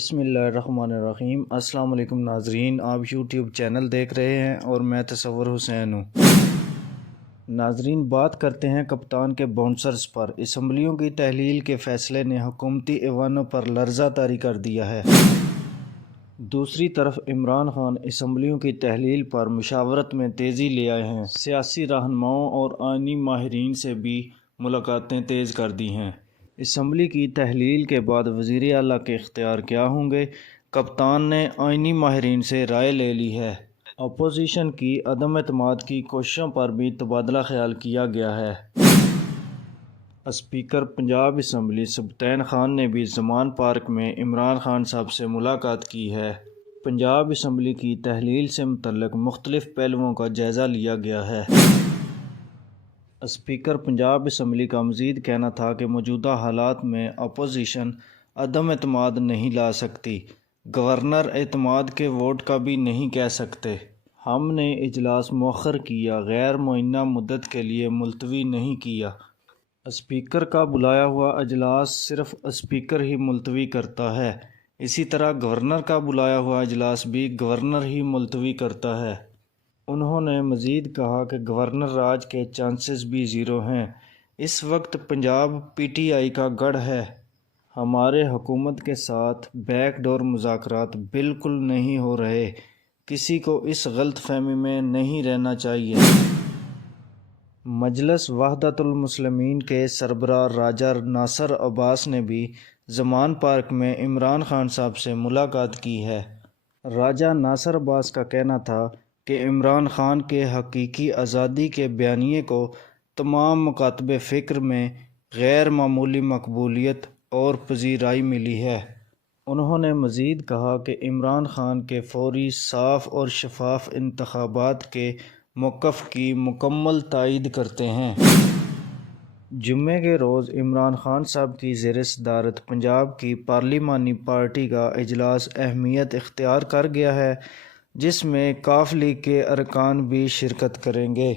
بسم اللہ الرحمن الرحیم۔ السلام علیکم ناظرین، آپ یوٹیوب چینل دیکھ رہے ہیں اور میں تصور حسین ہوں۔ ناظرین، بات کرتے ہیں کپتان کے باؤنسرز پر۔ اسمبلیوں کی تحلیل کے فیصلے نے حکومتی ایوانوں پر لرزہ طاری کر دیا ہے۔ دوسری طرف عمران خان اسمبلیوں کی تحلیل پر مشاورت میں تیزی لے آئے ہیں۔ سیاسی رہنماؤں اور آئینی ماہرین سے بھی ملاقاتیں تیز کر دی ہیں۔ اسمبلی کی تحلیل کے بعد وزیر اعلیٰ کے اختیار کیا ہوں گے؟ کپتان نے آئینی ماہرین سے رائے لے لی ہے۔ اپوزیشن کی عدم اعتماد کی کوششوں پر بھی تبادلہ خیال کیا گیا ہے۔ اسپیکر پنجاب اسمبلی سبطین خان نے بھی زمان پارک میں عمران خان صاحب سے ملاقات کی ہے۔ پنجاب اسمبلی کی تحلیل سے متعلق مختلف پہلوؤں کا جائزہ لیا گیا ہے۔ اسپیکر پنجاب اسمبلی کا مزید کہنا تھا کہ موجودہ حالات میں اپوزیشن عدم اعتماد نہیں لا سکتی، گورنر اعتماد کے ووٹ کا بھی نہیں کہہ سکتے۔ ہم نے اجلاس مؤخر کیا، غیر معینہ مدت کے لیے ملتوی نہیں کیا۔ اسپیکر کا بلایا ہوا اجلاس صرف اسپیکر ہی ملتوی کرتا ہے، اسی طرح گورنر کا بلایا ہوا اجلاس بھی گورنر ہی ملتوی کرتا ہے۔ انہوں نے مزید کہا کہ گورنر راج کے چانسز بھی زیرو ہیں۔ اس وقت پنجاب پی ٹی آئی کا گڑھ ہے۔ ہمارے حکومت کے ساتھ بیک ڈور مذاکرات بالکل نہیں ہو رہے۔ کسی کو اس غلط فہمی میں نہیں رہنا چاہیے۔ مجلس وحدت المسلمین کے سربراہ راجہ ناصر عباس نے بھی زمان پارک میں عمران خان صاحب سے ملاقات کی ہے۔ راجہ ناصر عباس کا کہنا تھا کہ عمران خان کے حقیقی آزادی کے بیانیے کو تمام مکاتب فکر میں غیر معمولی مقبولیت اور پذیرائی ملی ہے۔ انہوں نے مزید کہا کہ عمران خان کے فوری، صاف اور شفاف انتخابات کے موقف کی مکمل تائید کرتے ہیں۔ جمعے کے روز عمران خان صاحب کی زیر صدارت پنجاب کی پارلیمانی پارٹی کا اجلاس اہمیت اختیار کر گیا ہے، جس میں ق لیگ کے ارکان بھی شرکت کریں گے۔